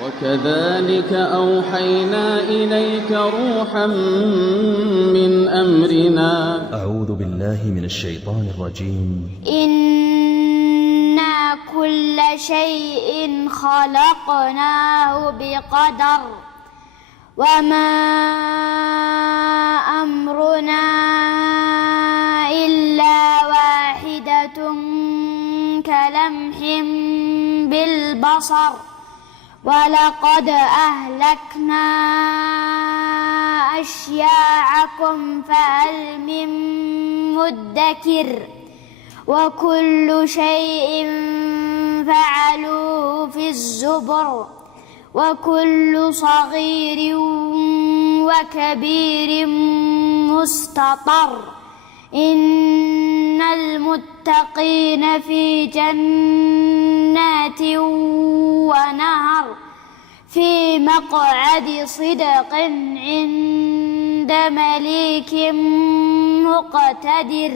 وكذلك أوحينا إليك روحا من أمرنا. أعوذ بالله من الشيطان الرجيم. إنا كل شيء خلقناه بقدر وما أمرنا إلا واحدة كلمح بالبصر ولقد أهلكنا أشياعكم فهل من مدكر وكل شيء فعلوه في الزبر وكل صغير وكبير مستطر إن المتقين في جنات ونهر في مقعد صدق عند مليك مقتدر.